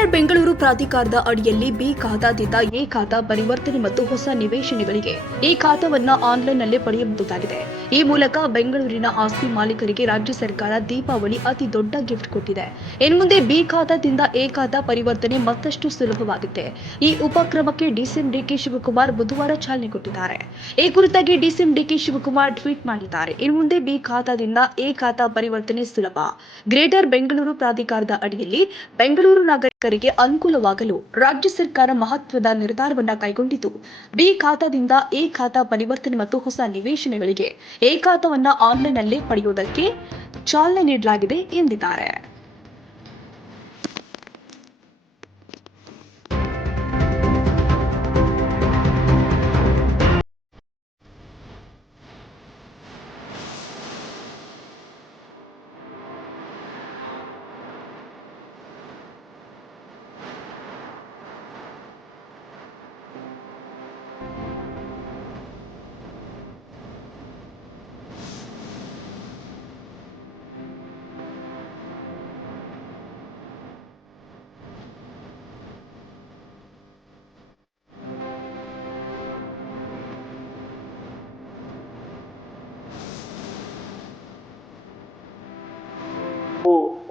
Greater Bengaluru ಪ್ರಾಧಿಕಾರದ ಅಡಿಯಲ್ಲಿ B ಖಾತಾದಿಂದ ಎ ಖಾತಾ ಪರಿವರ್ತನೆ ಮತ್ತು ಹೊಸ ನಿವೇಶನಗಳಿಗೆ ಈ ಖಾತಾವನ್ನು ಆನ್ಲೈನ್ನಲ್ಲಿ ಪಡೆಯಬಹುದಾಗಿದೆ. ಈ ಮೂಲಕ ಬೆಂಗಳೂರಿನ ಆಸ್ತಿ ಮಾಲೀಕರಿಗೆ ರಾಜ್ಯ ಸರ್ಕಾರ ದೀಪಾವಳಿ ಅತಿ ದೊಡ್ಡ ಗಿಫ್ಟ್ ಕೊಟ್ಟಿದೆ. ಇನ್ನು ಮುಂದೆ ಬಿ ಖಾತಾದಿಂದ ಎ ಖಾತಾ ಪರಿವರ್ತನೆ ಮತ್ತಷ್ಟು ಸುಲಭವಾಗುತ್ತೆ. ಈ ಉಪಕ್ರಮಕ್ಕೆ ಡಿಸಿಎಂ ಡಿಕೆ ಶಿವಕುಮಾರ್ ಬುಧವಾರ ಚಾಲನೆ ಕೊಟ್ಟಿದ್ದಾರೆ. ಈ ಕುರಿತಾಗಿ ಡಿಸಿಎಂ ಡಿಕೆ ಶಿವಕುಮಾರ್ ಟ್ವೀಟ್ ಮಾಡಿದ್ದಾರೆ. ಇನ್ನು ಮುಂದೆ ಬಿ ಖಾತಾದಿಂದ ಎ ಖಾತಾ ಪರಿವರ್ತನೆ ಸುಲಭ. ಗ್ರೇಟರ್ ಬೆಂಗಳೂರು ಪ್ರಾಧಿಕಾರದ ಅಡಿಯಲ್ಲಿ ಬೆಂಗಳೂರು ನಾಗರಿಕರಿಗೆ ಅನುಕೂಲವಾಗಲು ರಾಜ್ಯ ಸರ್ಕಾರ ಮಹತ್ವದ ನಿರ್ಧಾರವನ್ನು ಕೈಗೊಂಡಿದ್ದು, ಬಿ ಖಾತಾದಿಂದ ಎ ಖಾತಾ ಪರಿವರ್ತನೆ ಮತ್ತು ಹೊಸ ನಿವೇಶನಗಳಿಗೆ ಎ ಖಾತಾವನ್ನು ಆನ್ಲೈನ್ನಲ್ಲಿ ಪಡೆಯುವುದಕ್ಕೆ ಚಾಲನೆ ನೀಡಲಾಗಿದೆ ಎಂದಿದ್ದಾರೆ.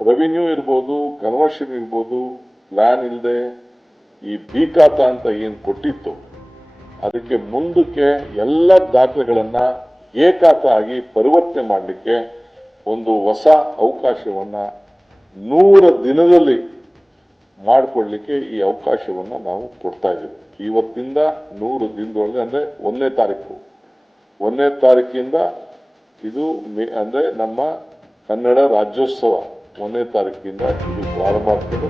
ರೆವಿನ್ಯೂ ಇರ್ಬೋದು, ಕನ್ವರ್ಷನ್ ಇರ್ಬೋದು, ಪ್ಲಾನ್ ಇಲ್ಲದೆ ಈ ಬಿ ಖಾತಾ ಅಂತ ಏನು ಕೊಟ್ಟಿತ್ತು ಅದಕ್ಕೆ ಮುಂದಕ್ಕೆ ಎಲ್ಲ ದಾಖಲೆಗಳನ್ನ ಎ ಖಾತಾ ಆಗಿ ಪರಿವರ್ತನೆ ಮಾಡಲಿಕ್ಕೆ ಒಂದು ಹೊಸ ಅವಕಾಶವನ್ನ 100 ದಿನದಲ್ಲಿ ಮಾಡಿಕೊಡ್ಲಿಕ್ಕೆ ಈ ಅವಕಾಶವನ್ನ ನಾವು ಕೊಡ್ತಾ ಇದ್ದೀವಿ. ಇವತ್ತಿಂದ 100 ದಿನದೊಳಗೆ ಅಂದ್ರೆ 1ನೇ ತಾರೀಕಿಂದ ಇದು ಅಂದ್ರೆ ನಮ್ಮ ಕನ್ನಡ ರಾಜ್ಯೋತ್ಸವ 1ನೇ ತಾರೀಕಿಂದ ಇದು ಪ್ರಾರಂಭ ಆಗ್ತದೆ.